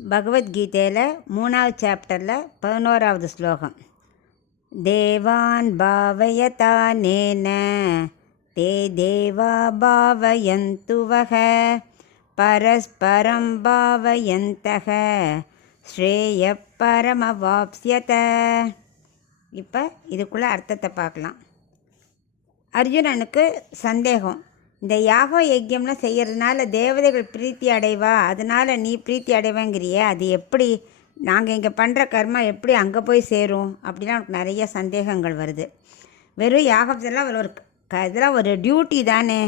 பகவத்கீதையில் 3வது சாப்டரில் 11வது ஸ்லோகம். தேவான் பாவயதானேன தே தேவா பாவயந்து வஹ பரஸ்பரம் பாவயந்தஹ ஸ்ரேய பரமவாப்ஸ்யத. இப்போ இதுக்குள்ளே அர்த்தத்தை பார்க்கலாம். அர்ஜுனனுக்கு சந்தேகம், இந்த யாக யஜ்யம்லாம் செய்கிறதுனால தேவதைகள் பிரீத்தி அடைவா, அதனால் நீ பிரீத்தி அடைவேங்கிறியே, அது எப்படி நாங்கள் இங்கே பண்ணுற கர்மா எப்படி அங்கே போய் சேரும் அப்படின்னா அவனுக்கு நிறைய சந்தேகங்கள் வருது. வெறும் யாகத்தெல்லாம் ஒரு இதெல்லாம் ஒரு டியூட்டி தானே,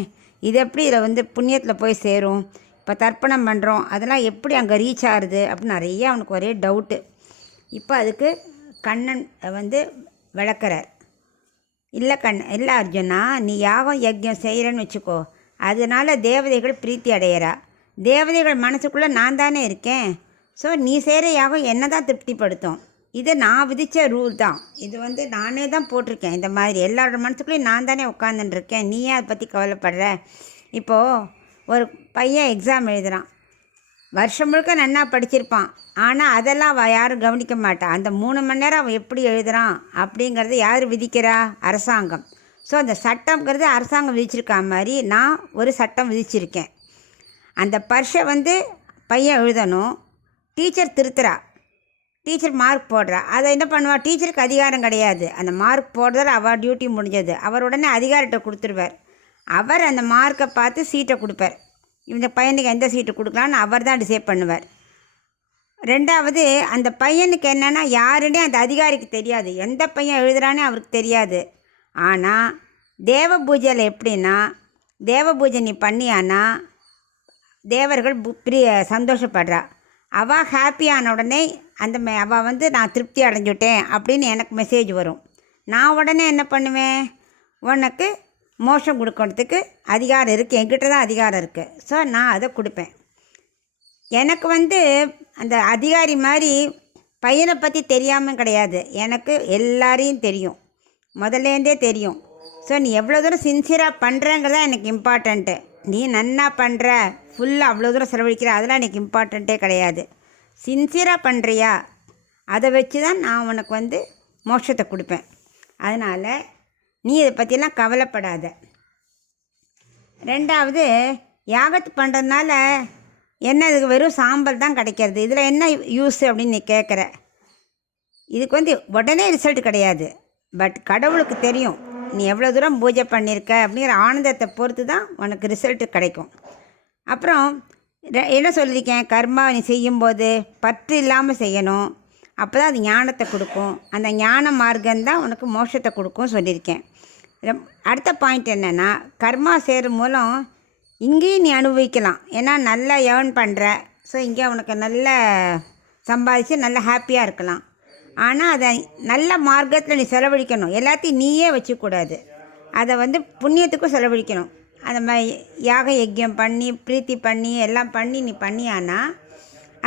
இது எப்படி இதில் புண்ணியத்தில் போய் சேரும், இப்போ தர்ப்பணம் பண்ணுறோம் அதெல்லாம் எப்படி அங்கே ரீச் ஆகுது அப்படின்னு நிறைய அவனுக்கு ஒரே டவுட்டு. இப்போ அதுக்கு கண்ணன் விளக்குறார். இல்லை அர்ஜுனா, நீ யாகம் யஜ்யம் செய்கிறேன்னு வச்சுக்கோ, அதனால் தேவதைகள் பிரீத்தி அடையிறா, தேவதைகள் மனசுக்குள்ளே நான் தானே இருக்கேன். ஸோ நீ செய்கிற யாகம் என்ன தான் திருப்திப்படுத்தும், இது நான் விதித்த ரூல் தான், இது நானே தான் போட்டிருக்கேன். இந்த மாதிரி எல்லாரோட மனசுக்குள்ளேயும் நான் தானே உட்காந்துட்டுருக்கேன், நீயே அதை பற்றி கவலைப்படுற. இப்போது ஒரு பையன் எக்ஸாம் எழுதுகிறான், வருஷம் முழுக்க நன்னா படிச்சிருப்பான், ஆனால் அதெல்லாம் அவள் யாரும் கவனிக்க மாட்டான். அந்த 3 மணி நேரம் அவன் எப்படி எழுதுகிறான் அப்படிங்கிறது யார் விதிக்கிறா? அரசாங்கம். ஸோ அந்த சட்டம்ங்கிறது அரசாங்கம் விதிச்சிருக்கா மாதிரி நான் ஒரு சட்டம் விதிச்சிருக்கேன். அந்த பரீட்சை பையன் எழுதணும், டீச்சர் திருத்துறா, டீச்சர் மார்க் போடுறா, அதை என்ன பண்ணுவா? டீச்சருக்கு அதிகாரம் கிடையாது, அந்த மார்க் போடுறதால அவள் டியூட்டி முடிஞ்சது. அவர் உடனே அதிகாரிகிட்ட கொடுத்துருவார். அவர் அந்த மார்க்கை பார்த்து சீட்டை கொடுப்பார், இந்த பையனுக்கு எந்த சீட்டு கொடுக்கலான்னு அவர் தான் டிசைட் பண்ணுவார். ரெண்டாவது, அந்த பையனுக்கு என்னென்னா யாருன்னே அந்த அதிகாரிக்கு தெரியாது, எந்த பையன் எழுதுகிறானே அவருக்கு தெரியாது. ஆனால் தேவ பூஜையில் எப்படின்னா, தேவ பூஜை நீ பண்ணியானா தேவர்கள் சந்தோஷப்படுறா, அவள் ஹாப்பியான உடனே அவள் நான் திருப்தி அடைஞ்சுட்டேன் அப்படின்னு எனக்கு மெசேஜ் வரும். நான் உடனே என்ன பண்ணுவேன்? உனக்கு மோஷம் கொடுக்கறதுக்கு அதிகாரம் இருக்குது, என்கிட்ட தான் அதிகாரம் இருக்குது. ஸோ நான் அதை கொடுப்பேன். எனக்கு அந்த அதிகாரி மாதிரி பையனை பற்றி தெரியாமல் கிடையாது, எனக்கு எல்லாரையும் தெரியும், முதல்லேருந்தே தெரியும். ஸோ நீ எவ்வளோ தூரம் சின்சியராக பண்ணுறங்கிறதா எனக்கு இம்பார்ட்டண்ட்டு. நீ நன்னா பண்ணுற, ஃபுல்லாக அவ்வளோ தூரம் செலவழிக்கிற, அதெல்லாம் எனக்கு இம்பார்ட்டண்ட்டே கிடையாது. சின்சியராக பண்ணுறியா, அதை வச்சு தான் நான் உனக்கு மோட்சத்தை கொடுப்பேன். அதனால் நீ இதை பற்றியெல்லாம் கவலைப்படாத. ரெண்டாவது, யாகத்து பண்ணுறதுனால என்ன, இதுக்கு வெறும் சாம்பல் தான் கிடைக்கிறது, இதில் என்ன யூஸ் அப்படின்னு நீ கேட்குற. இதுக்கு உடனே ரிசல்ட் கிடையாது, பட் கடவுளுக்கு தெரியும் நீ எவ்வளோ தூரம் பூஜை பண்ணியிருக்க அப்படிங்கிற ஆனந்தத்தை பொறுத்து தான் உனக்கு ரிசல்ட்டு கிடைக்கும். அப்புறம் என்ன சொல்லியிருக்கேன், கர்மா நீ செய்யும்போது பற்று இல்லாமல் செய்யணும், அப்போ தான் அது ஞானத்தை கொடுக்கும், அந்த ஞான மார்க்கம்தான் உனக்கு மோட்சத்தை கொடுக்கும் சொல்லியிருக்கேன். அடுத்த பாயிண்ட் என்னென்னா, கர்மா செய்கிற மூலம் இங்கேயும் நீ அனுபவிக்கலாம், ஏன்னா நல்லா ஏர்ன் பண்ணுற. ஸோ இங்கே உனக்கு நல்ல சம்பாதிச்சு நல்ல ஹாப்பியாக இருக்கலாம். ஆனால் அதை நல்ல மார்க்கத்தில் நீ செலவழிக்கணும், எல்லாத்தையும் நீயே வச்சுக்கூடாது, அதை புண்ணியத்துக்கும் செலவழிக்கணும். அந்த மாதிரி யாக யஜ்யம் பண்ணி பிரீத்தி பண்ணி எல்லாம் பண்ணி நீ பண்ணியானா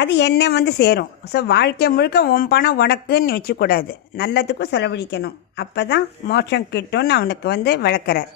அது என்ன சேரும். ஸோ வாழ்க்கை முழுக்க உன் பணம் உனக்குன்னு நீ வச்சுக்கூடாது, நல்லத்துக்கும் செலவழிக்கணும், அப்போ தான் மோட்சம் கிட்டும்னு அவனுக்கு விளக்குறார்.